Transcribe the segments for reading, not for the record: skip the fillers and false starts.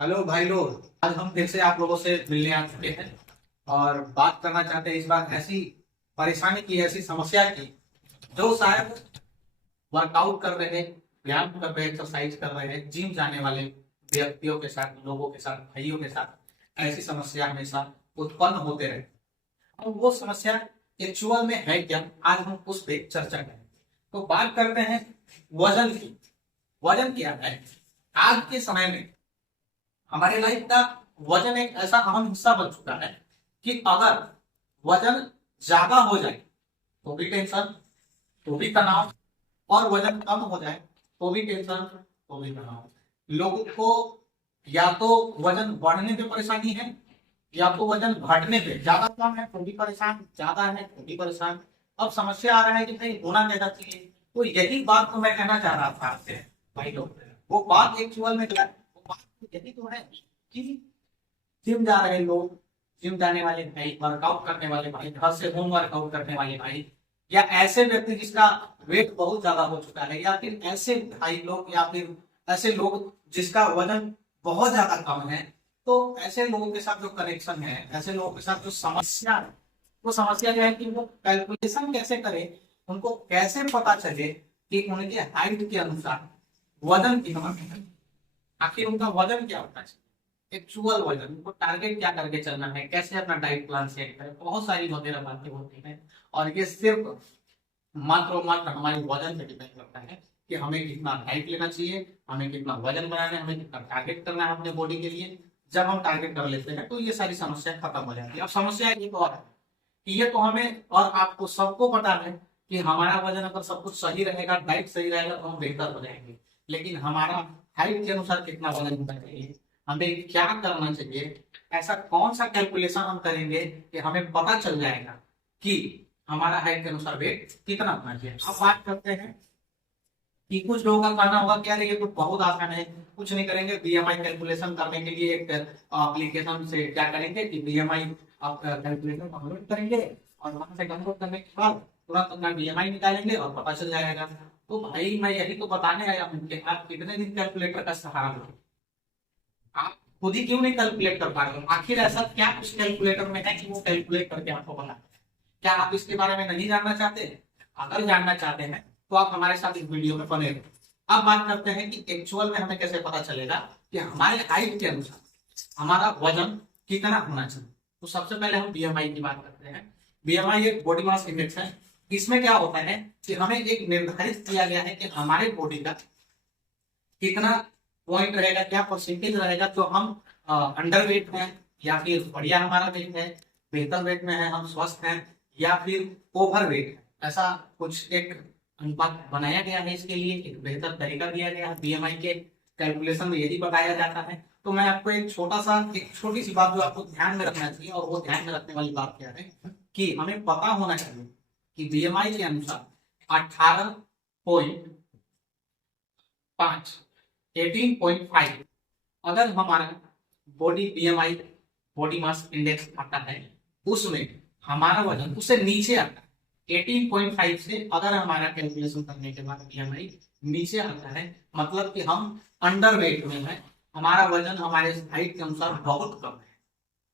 Hello भाई लोग, आज हम फिर से आप लोगों से मिलने आ चुके हैं और बात करना चाहते हैं इस बार ऐसी परेशानी की, ऐसी समस्या की जो शायद वर्कआउट कर रहे, व्यायाम कर रहे, एक्सरसाइज कर रहे हैं, जिम जाने वाले व्यक्तियों के साथ, लोगों के साथ, भाइयों के साथ ऐसी समस्या हमेशा उत्पन्न होते रहे। अब वो समस्या एक्चुअल में है क्या, आज हम उस पर चर्चा करें। तो बात करते हैं वजन की। वजन क्या है आज के समय में? हमारे लाइफ का वजन एक ऐसा अहम हिस्सा बन चुका है कि अगर वजन ज्यादा हो जाए तो भी टेंशन, तो भी तनाव, और वजन कम हो जाए तो भी टेंशन, तो भी तनाव। लोगों को या तो वजन बढ़ने पे परेशानी है, या तो वजन घटने पे, ज्यादा कम है तो भी परेशान, ज्यादा है तो भी परेशान। अब समस्या आ रहा है कि भाई होना क्या चाहिए। तो यही बात तो मैं कहना चाह रहा था आपसे भाई लोग। वो बात एक्चुअल में क्या है, वो बात यही तो है कि जिम जा रहे लोग, जिम जाने वाले भाई, वर्कआउट करने वाले भाई, घर से होम वर्कआउट करने वाले भाई, या ऐसे व्यक्ति जिसका वेट बहुत ज्यादा हो चुका है, या फिर ऐसे भाई लोग, या फिर ऐसे लोग जिसका वजन बहुत ज्यादा कम है। तो ऐसे लोगों के साथ जो कनेक्शन है, ऐसे लोगों के साथ जो समस्या है, वो समस्या जो है कि वो कैलकुलेशन कैसे करें, उनको कैसे पता चले कि उनके हाइट के अनुसार वजन कितना है, आखिर उनका वजन क्या होता है, एक्चुअल वजन, उनको टारगेट क्या करके चलना है, कैसे अपना डाइट प्लान सेट करें, बहुत सारी वगैरह बातें होती हैं। और ये सिर्फ मात्र और मात्र हमारे वजन पे डिपेंड करता है कि हमें कितना डाइट लेना चाहिए, हमें कितना वजन बनाना है, हमें कितना टारगेट करना है अपने बॉडी के लिए। जब हम टारगेट कर लेते हैं तो ये सारी समस्या खत्म हो जाती है। अब समस्या एक और है कि ये तो हमें और आपको सबको पता है कि हमारा वजन अगर सब कुछ सही रहेगा, डाइट सही रहेगा तो हम बेहतर हो जाएंगे। लेकिन हमारा हाइट के अनुसार कितना वजन होना चाहिए, हमें क्या करना चाहिए, ऐसा कौन सा कैलकुलेशन हम करेंगे कि हमें पता चल जाएगा कि हमारा हाइट के अनुसार वेट कितना होना चाहिए। अब बात करते हैं कि कुछ लोगों का कहना होगा क्या ये तो बहुत आसान है, कुछ नहीं करेंगे, बीएमआई कैलकुलेशन करने के लिए एक एप्लीकेशन से क्या करेंगे कि बीएमआई आप कैलकुलेटर डाउनलोड करेंगे और वहां से डाउनलोड करने के बाद तुरंत अपना बीएमआई निकालेंगे और पता चल जाएगा। तो भाई मैं यही तो बताने आया हूँ कि आप कितने दिन कैलकुलेटर का सहारा लो, आप खुद ही क्यों नहीं कैलकुलेट कर पा रहे हो? आखिर ऐसा क्या उस कैलकुलेटर में है कि वो कैलकुलेट करके आपको बना? क्या आप इसके बारे में नहीं जानना चाहते? अगर जानना चाहते हैं तो आप हमारे साथ इस वीडियो में बने रहो। अब बात करते हैं कि एक्चुअल में हमें कैसे पता चलेगा कि हमारे हाइट के अनुसार हमारा वजन कितना होना चाहिए। तो सबसे पहले हम बीएमआई की बात करते हैं। बीएमआई एक बॉडी मास इंडेक्स है। इसमें क्या होता है कि हमें एक निर्धारित किया गया है कि हमारे बॉडी का कितना पॉइंट रहेगा, क्या परसेंटेज रहेगा, तो हम अंडर वेट हैं, या फिर बढ़िया हमारा वेट है, बेहतर वेट में है, हम स्वस्थ हैं, या फिर ओवर वेट है। ऐसा कुछ एक अनुपात बनाया गया है, इसके लिए एक बेहतर तरीका दिया गया है। बीएमआई के कैलकुलेशन में यही बताया जाता है। तो मैं आपको एक छोटी सी बात जो आपको ध्यान में रखना चाहिए, और वो ध्यान में रखने वाली बात क्या है कि हमें पता होना चाहिए कि बीएमआई के अनुसार 18.5, 18.5 अगर हमारा body BMI, body mass index आता है, उसमें हमारा वजन उससे नीचे आता है 18.5 से, अगर हमारा कैलकुलेशन करने के बाद बीएमआई नीचे आता है, मतलब कि हम अंडर वेट में है, हमारा वजन हमारे हाइट के अनुसार बहुत कम है।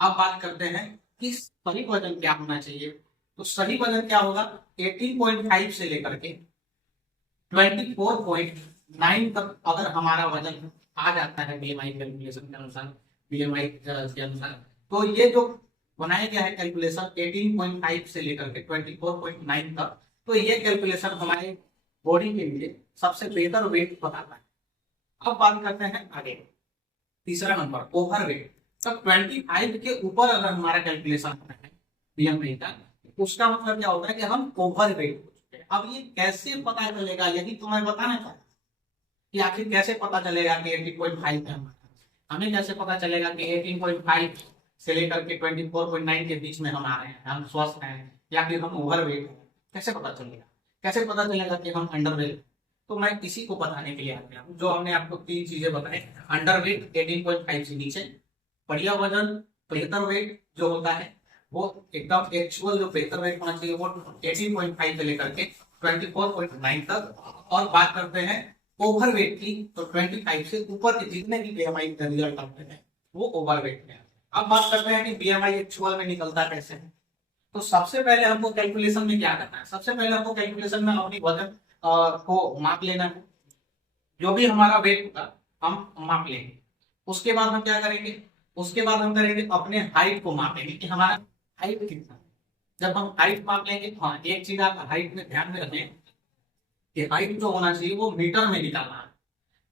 अब बात करते हैं कि सही वजन क्या होना चाहिए। तो सही वजन क्या होगा, 18.5 से लेकर के 24.9 तक अगर हमारा वजन आ जाता है बीएमआई कैलकुलेशन के अनुसार, बीएमआई के अनुसार, तो ये जो बनाया गया है कैलकुलेशन 18.5 से लेकर के 24.9 तक, तो ये कैलकुलेशन हमारे बॉडी के लिए सबसे बेहतर वेट बताता है। अब बात करते हैं आगे, तीसरा नंबर ओवर वेट। तो 25 के ऊपर अगर हमारा कैलकुलेशन आता है बीएमआई का, उसका मतलब क्या होता है कि हम ओवर वेट हो चुके हैं। अब ये कैसे पता चलेगा, यही तो मैं बताना चाहता हूँ कि आखिर कैसे पता चलेगा कि 18.5 है हमारा। हमें कैसे पता चलेगा कि 18.5 से लेकर के 24.9 के बीच में हम आ रहे हैं, हम स्वस्थ हैं, या फिर हम ओवरवेट हैं? कैसे पता चलेगा? कैसे पता चलेगा कि हम अंडरवेट? तो मैं इसी को बताने के लिए आ गया हूँ, जो हमने आपको तीन चीजें बताई। अंडरवेट 18.5 से नीचे, बढ़िया वजन, बेहतर वेट जो होता है वो एकदम एक्चुअल जो बेहतर वेट होना चाहिए वो 18.5 से लेकर के 24.9 तक। और बात करते हैं ओवरवेट की तो 25 से ऊपर के जितने भी बीएमआई का रिजल्ट आते हैं वो ओवरवेट में। अब बात करते हैं कि बीएमआई एक्चुअल में निकलता कैसे है। तो सबसे पहले हमको कैलकुलेशन में क्या करना है, सबसे पहले हमको कैलकुलेशन में अपनी वजन को माप लेना है। जो भी हमारा वेट होगा हम माप लेंगे। उसके बाद हम क्या करेंगे, उसके बाद हम करेंगे अपने हाइट को मापेंगे कि हमारा हाइट कितना है। जब हम हाइट माप लेंगे, हाँ एक चीज आप हाइट में ध्यान में रखें कि हाइट जो होना चाहिए वो मीटर में निकालना है।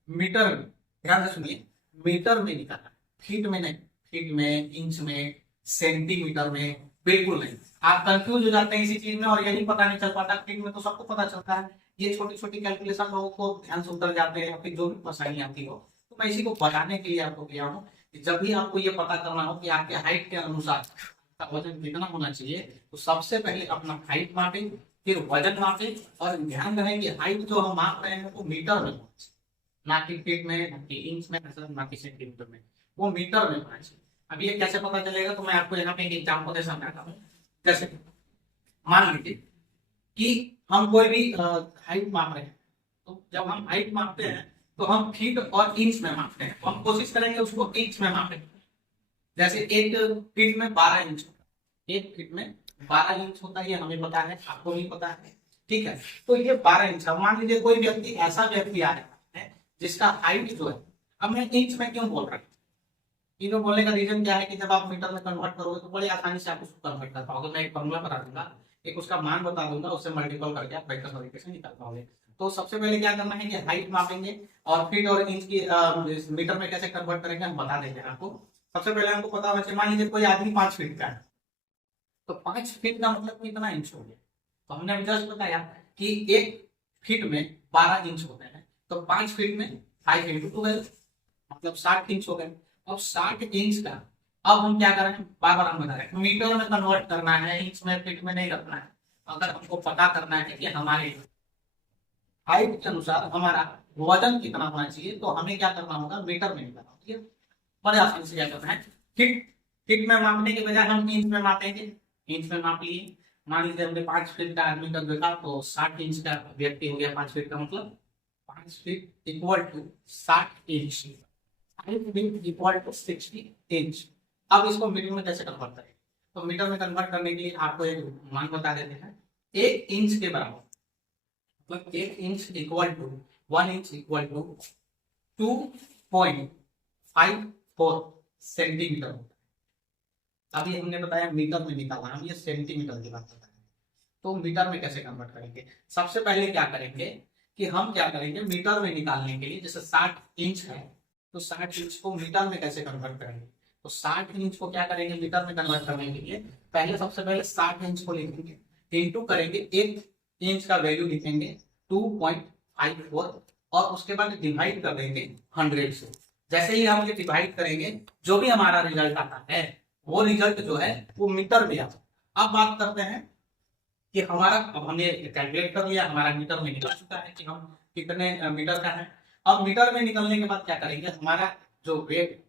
मीटर में, ध्यान से सुनिए, मीटर में निकालना, फीट में नहीं। फीट में, इंच में, सेंटीमीटर में बिल्कुल नहीं। आप कंफ्यूज हो जाते हैं इसी चीज में और यही पता नहीं चल पाता। फीट में तो सबको पता चलता है, ये छोटी छोटी कैलकुलेशन लोगों को ध्यान से उतर जाते हैं या फिर जो भी परेशानी आती हो। तो मैं इसी को बताने के लिए आपको किया हूँ कि जब भी आपको ये पता करना हो कि आपके हाइट के अनुसार का वजन कितना होना चाहिए, तो सबसे पहले अपना हाइट मापें, फिर वजन मापें। और ध्यान रहे कि हाइट जो हम माप रहे हैं वो मीटर में होना चाहिए, ना कि फीट में, ना कि इंच में, ना कि सेंटीमीटर में, वो मीटर में होना चाहिए। अब ये कैसे पता चलेगा, तो मैं आपको यहाँ पे एक एग्जाम्पल समझाता हूँ। जैसे मान लीजिए कि हम कोई भी हाइट माप रहे हैं, तो जब हम हाइट मापते हैं तो हम फीट और इंच में मापते हैं। तो हम कोशिश करेंगे उसको इंच में मापें। जैसे एक फीट में 12 इंच होता है, एक फीट में 12 इंच होता है, ये हमें पता है, आपको भी पता है, ठीक है। तो ये 12 इंच। अब मान लीजिए कोई व्यक्ति ऐसा व्यक्ति आ रहा है जिसका हाइट जो है, अब मैं इंच में क्यों बोल रहा हूँ, इनको बोलने का रीजन क्या है कि जब आप मीटर में कन्वर्ट करोगे तो बड़ी आसानी से आप उसको कन्वर्ट कर पाओगे। मैं एक फॉर्मूला बता दूंगा, एक उसका मान बता दूंगा, उससे मल्टीपल करके आप बेहतर तरीके से निकाल पाओगे। तो सबसे पहले क्या करना है कि हाइट मापेंगे और फीट और इंच की मीटर में कैसे कन्वर्ट करेंगे हम बता देंगे आपको। सबसे पहले हमको पता होना चाहिए, मान लीजिए कोई आदमी 5 फीट का है, तो 5 फीट का मतलब कितना इंच हो गया। तो हमने अभी जस्ट बताया कि एक फीट में 12 इंच होते हैं, तो 5 फीट में 5 इंटू 12 मतलब 60 इंच हो गए। अब 60 इंच का अब हम क्या करें, बार बार हम बता रहे हैं मीटर में कन्वर्ट करना है, इंच में फीट में नहीं रखना है। अगर हमको पता करना है कि हमारे हाइट के अनुसार हमारा वजन कितना होना चाहिए, तो हमें क्या करना होगा, मीटर में निकालना होगा। ठीक है, बड़े आसानी से क्या करना है, फीट फीट में मापने के बजाय हम इंच में मापेंगे। इंच में माप लिए, मान लीजिए हमने 5 फीट का आदमी का देखा तो 60 इंच का व्यक्ति हो गया। 5 फीट का मतलब 5 feet equal to 60 inch, 5 feet equal to 60 inch. अब इसको मीटर में कैसे कन्वर्ट करें, तो मीटर में कन्वर्ट करने के लिए आपको एक मान बता देते हैं। 1 इंच के बराबर मतलब 1 inch equal to 1 inch equal to 2.54 centimetre होता है। अभी हमने बताया मीटर में निकालना, हम ये सेंटीमीटर की बात करते हैं। तो मीटर में कैसे कन्वर्ट करेंगे, सबसे पहले क्या करेंगे कि हम क्या करेंगे, मीटर में निकालने के लिए जैसे 60 इंच है तो 60 इंच को मीटर में कैसे कन्वर्ट करेंगे, तो 60 इंच को क्या करेंगे मीटर में कन्वर्ट करने के लिए पहले सबसे पहले 60 इंच को लिखेंगे, इंटू करेंगे 1 इंच का वैल्यू लिखेंगे 2.54 और उसके बाद डिवाइड कर देंगे 100 से। जैसे ही हम ये डिवाइड करेंगे जो भी हमारा रिजल्ट आता है वो रिजल्ट जो है वो मीटर में आता है। अब बात करते हैं कि हमारा, अब हमने कैलकुलेट कर लिया, हमारा मीटर में निकल चुका है कि हम कितने मीटर का है। अब मीटर में निकलने के बाद क्या करेंगे, हमारा जो वेट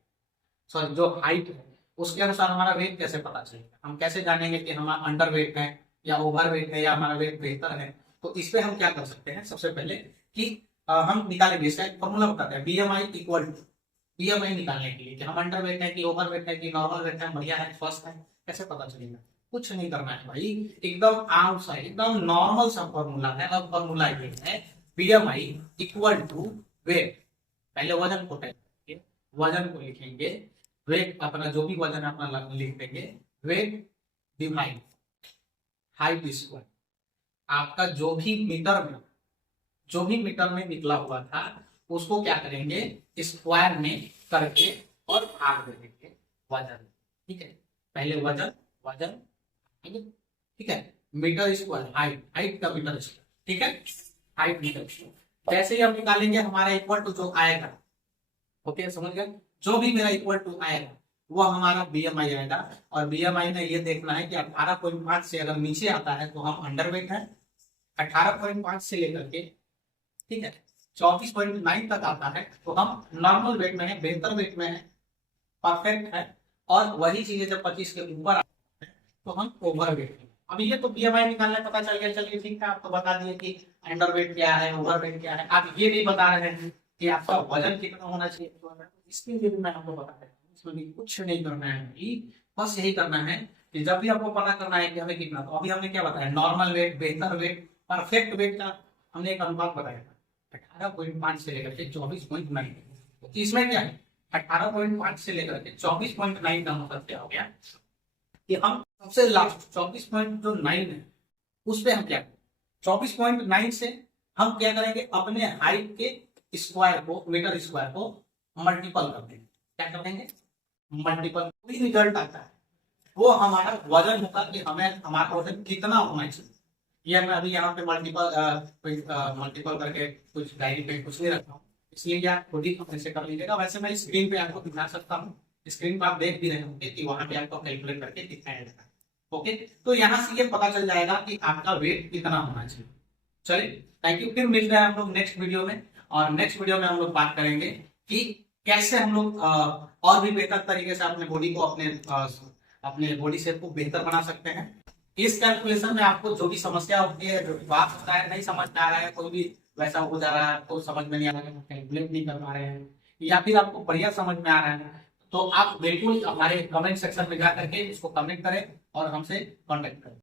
सॉरी जो हाइट है उसके अनुसार हमारा वेट कैसे पता चलेगा, हम कैसे जानेंगे कि हमारा अंडर वेट है या ओवर वेट है या हमारा वेट बेहतर है। तो इस पे हम क्या कर सकते हैं, सबसे पहले कि हम निकालेंगे, इसका एक फॉर्मूला बताते हैं, बीएमआई इक्वल टू, बीएमआई निकालने के लिए कि हम अंडर वेट है कि ओवर वेट है कि नॉर्मल वेट है, बढ़िया है, स्वस्थ है, कैसे पता चलेगा। कुछ नहीं करना है भाई, एकदम आम सा एकदम नॉर्मल सा फॉर्मूला है। अब फॉर्मूला ये है बीएमआई इक्वल टू वेट, पहले वजन को लिखेंगे, वजन को लिखेंगे, वेट अपना जो भी वजन अपना लिख देंगे, वेट डिवाइड हाइट स्क्वायर, आपका जो भी मीटर में निकला हुआ था उसको क्या करेंगे स्क्वायर में करके और भाग देंगे वजन। ठीक है, पहले वजन वजन, ठीक है, मीटर स्क्वायर हाइट, हाइट का मीटर स्क्वायर, ठीक है, हाइट मीटर स्क्वायर। जैसे ही हम निकालेंगे हमारा इक्वल टू जो आएगा, ओके समझ गए, जो भी मेरा इक्वल टू आएगा वो हमारा बीएमआई आएगा। और बीएमआई में ये देखना है कि 18.5 से अगर नीचे आता है तो हम अंडरवेट है, 18.5 से लेकर के ठीक है 24.9 तक आता है तो हम नॉर्मल वेट में है, बेहतर वेट में है, परफेक्ट है। और वही चीजें जब 25 के ऊपर आती है तो हम ओवर वेट है। अब ये तो बीएमआई निकालना पता चल गया, चलिए ठीक है, आपको बता दिए कि अंडरवेट क्या है, ओवरवेट क्या है, आप ये नहीं बता रहे हैं कि आपका वजन कितना होना चाहिए, तो इसके लिए भी मैं आपको बता देता हूँ, इसमें भी कुछ नहीं करना है कि बस यही करना है कि जब भी आपको पता करना है कि हमें कितना, तो अभी हमने क्या बताया, नॉर्मल वेट, बेहतर वेट, परफेक्ट वेट का हमने एक अनुपात बताया था 18.5 से लेकर के 24.9। तो इसमें क्या है, 18.5 से लेकर के 24.9 का मतलब क्या हो गया कि हम सबसे लास्ट 24.9 है उस पे हम क्या, 24.9 से हम क्या करेंगे, अपने हाइट के स्क्वायर को, मीटर स्क्वायर को मल्टीपल कर देंगे। क्या कर देंगे, मल्टीपल। कोई रिजल्ट आता है वो हमारा वजन होगा कि हमें हमारा वजन कितना होना चाहिए। ये मैं अभी यहाँ पे मल्टीपल करके कुछ डायरी पे कुछ नहीं रखा हूँ, इसलिए क्या खुद ही अपने से कर लीजिएगा। वैसे मैं स्क्रीन पे आपको दिखा सकता हूँ, स्क्रीन पर आप देख भी रहे होंगे कि वहां पे आपको कैलकुलेट करके दिखाया जाता है। ओके, तो यहाँ से ये पता चल जाएगा कि आपका वेट कितना होना चाहिए। चलिए, थैंक यू। फिर मिलते हैं हम लोग नेक्स्ट वीडियो में, और नेक्स्ट वीडियो में हम लोग बात करेंगे कि कैसे हम लोग और भी बेहतर तरीके से अपने बॉडी को, अपने बॉडी शेप को बेहतर बना सकते हैं। इस कैलकुलेशन में आपको जो भी समस्या होती है, जो भी बात होता है, नहीं समझ में आ रहा है, कोई भी वैसा हो जा रहा है, आपको समझ में नहीं आ रहा है, कैलकुलेट नहीं कर पा रहे हैं, या फिर आपको बढ़िया समझ में आ रहा है, तो आप बिल्कुल हमारे कमेंट सेक्शन में जा करके इसको कमेंट करें और हमसे कॉन्टेक्ट करें।